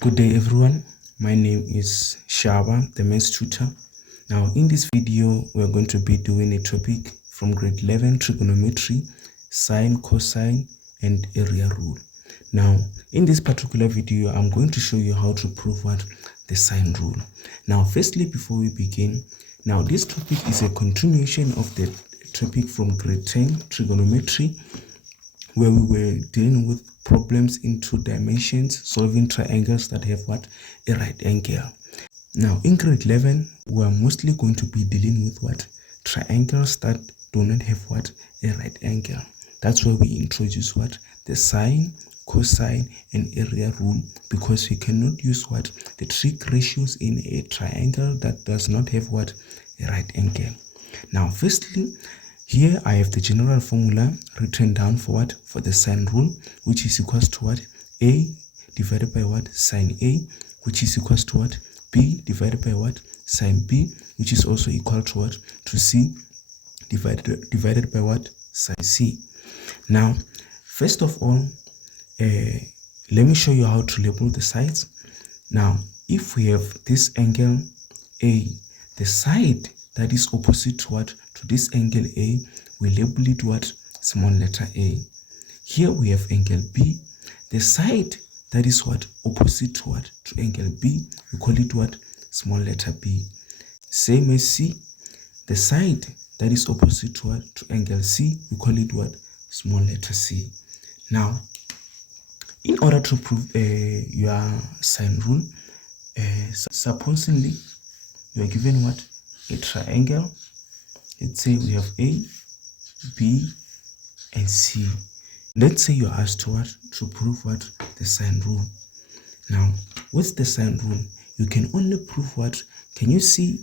Good day everyone, my name is Shaba, the maths tutor. Now in this video we are going to be doing a topic from grade 11 trigonometry, sine, cosine and area rule. Now in this particular video I'm going to show you how to prove what the sine rule. Now firstly, before we begin, now this topic is a continuation of the topic from grade 10 trigonometry, where we were dealing with problems in two dimensions, solving triangles that have what? A right angle. Now in grade 11, we are mostly going to be dealing with what? Triangles that do not have what? A right angle. That's why we introduce what? The sine, cosine and area rule, because we cannot use what? The trig ratios in a triangle that does not have what? A right angle. Now firstly, here I have the general formula written down for what? For the sine rule, which is equals to what? A divided by what? Sine A, which is equals to what? B divided by what? Sine B, which is also equal to what? To C divided by what? Sine C. Now, first of all, let me show you how to label the sides. Now, if we have this angle A, the side that is opposite to what? To this angle A, we label it what? Small letter A. Here we have angle B. The side that is what? Opposite to what? To angle B, we call it what? Small letter B. Same as C. The side that is opposite to what? To angle C, we call it what? Small letter C. Now, in order to prove your sine rule, supposingly you are given what? A triangle. Let's say we have A, B and C. Let's say you're asked to what? To prove what? The sine rule. Now with the sine rule, you can only prove what? Can you see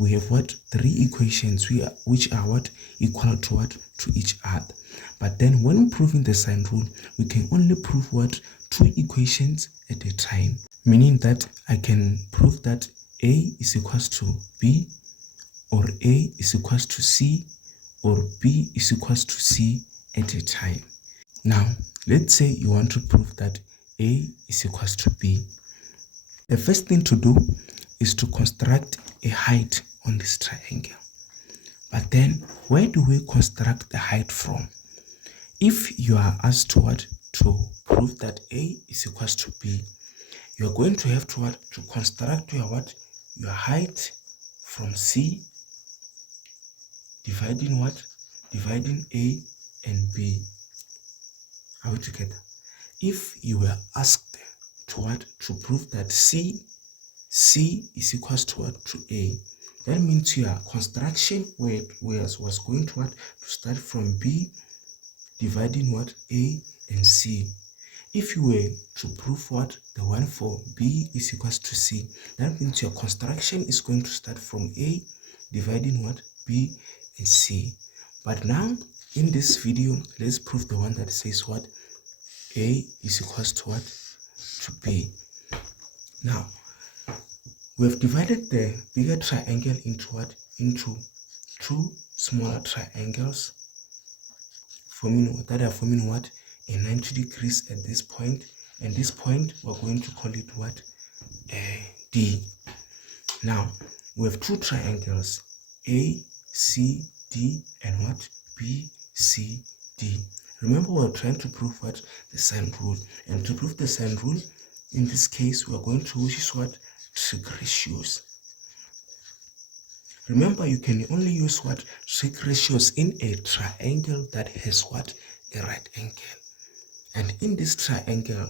we have what? Three equations which are what? Equal to what? To each other. But then when proving the sine rule, we can only prove what? Two equations at a time. Meaning that I can prove that A is equals to B, or A is equals to C, or B is equals to C at a time. Now, let's say you want to prove that A is equals to B. The first thing to do is to construct a height on this triangle. But then, where do we construct the height from? If you are asked to what? To prove that A is equals to B, you are going to have to what? To construct your what? Your height from C, dividing what? Dividing A and B. Are we together? If you were asked to what? To prove that C is equals to what? To A, that means your construction was going to what? To start from B dividing what? A and C. If you were to prove what? The one for B is equals to C, that means your construction is going to start from A dividing what? B and C. But now in this video, let's prove the one that says what? A is equals to what? To B. Now we have divided the bigger triangle into what? Into two smaller triangles, forming what? A 90 degrees at this point, and this point we're going to call it what? D. Now we have two triangles, A, C, D and what? B, C, D. Remember, we're trying to prove what? The sine rule. And to prove the sine rule, in this case, we are going to use what? Trig ratios. Remember, you can only use what? Trig ratios in a triangle that has what? A right angle. And in this triangle,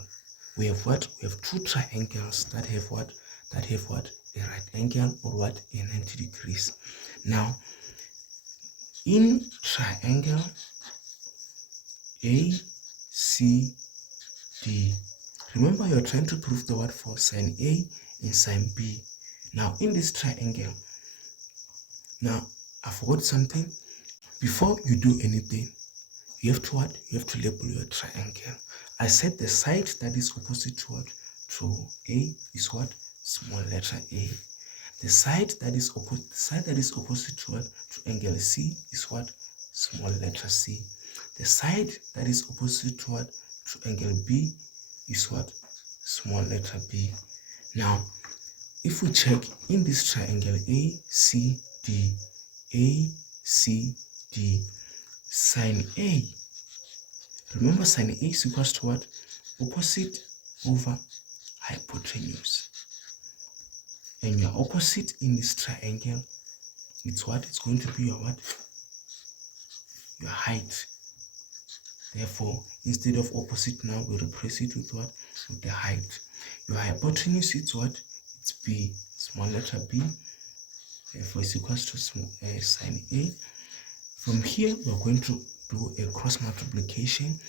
we have what? We have two triangles that have what? That have what? A right angle, or what? A 90 degrees. Now, in triangle A, C, D, remember you're trying to prove the word for sine A and sine B. Now in this triangle, now I forgot something. Before you do anything, you have to what? You have to label your triangle. I said the side that is opposite to what? To A is what? Small letter A. The side that is opposite to what? To angle C is what? Small letter C. The side that is opposite to what? To angle B is what? small letter b. Now, if we check in this triangle ACD, sine A, remember sine A is equals to what? Opposite over hypotenuse. And your opposite in this triangle, it's what? It's going to be your what? Your height. Therefore, instead of opposite now, we replace it with what? With the height. Your hypotenuse is what? It's b, small letter b. Therefore, it's equals to sine A. From here, we're going to do a cross multiplication,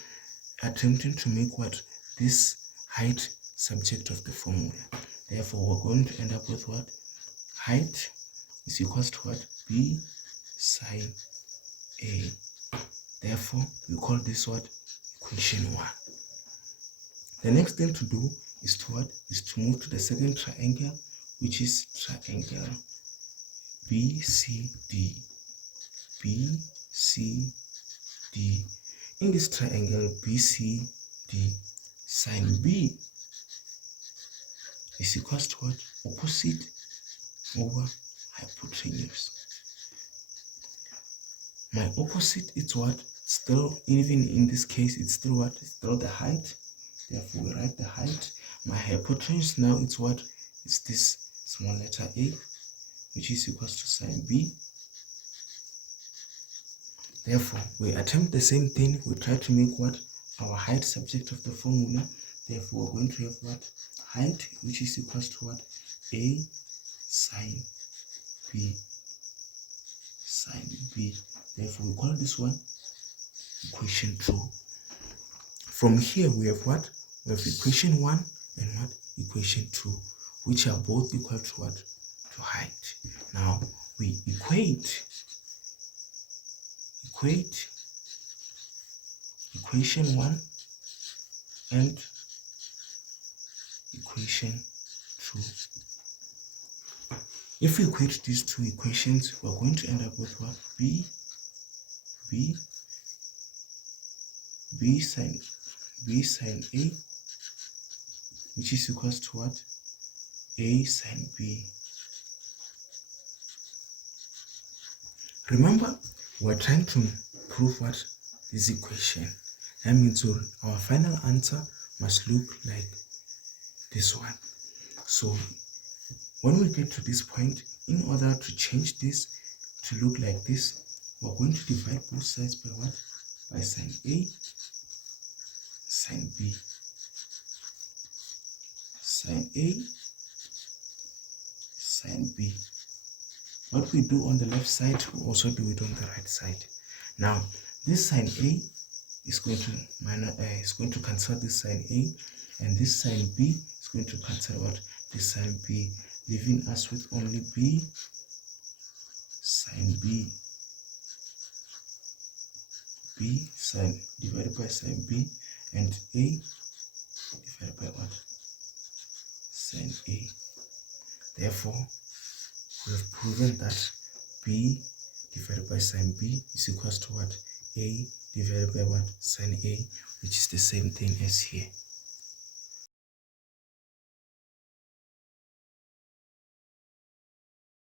attempting to make what? This height subject of the formula. Therefore, we're going to end up with what? Height is equals to what? B sine A. Therefore, we call this what? Equation 1. The next thing to do is to what? Is to move to the second triangle, which is triangle BCD. BCD. In this triangle BCD, sine B is equals to what? Opposite over hypotenuse. My opposite is what? Still, even in this case, it's still what? It's still the height. Therefore, we write the height. My hypotenuse now it's what? It's this small letter a, which is equals to sine b. Therefore, we attempt the same thing. We try to make what? Our height subject of the formula. Therefore, we're going to have what? Height, which is equals to what? A sine b. Sine b. Therefore, we call this one equation 2. From here, we have what? We have equation 1 and what? Equation 2, which are both equal to what? To height. Now, we equate equation 1 and equation 2. If we equate these two equations, we're going to end up with what? B sine A, which is equals to what? A sine B. Remember, we're trying to prove what? This equation. That means our final answer must look like this one. So when we get to this point, in order to change this to look like this, we're going to divide both sides by what? By sine A, sine B. Sine A, sine B. What we do on the left side, we also do it on the right side. Now, this sine A is going to cancel this sine A, and this sine B is going to cancel what? This sine B, leaving us with only B sine B. B sine divided by sine B, and A divided by what? Sine A. Therefore, we have proven that B divided by sine B is equals to what? A divided by what? Sine A, which is the same thing as here.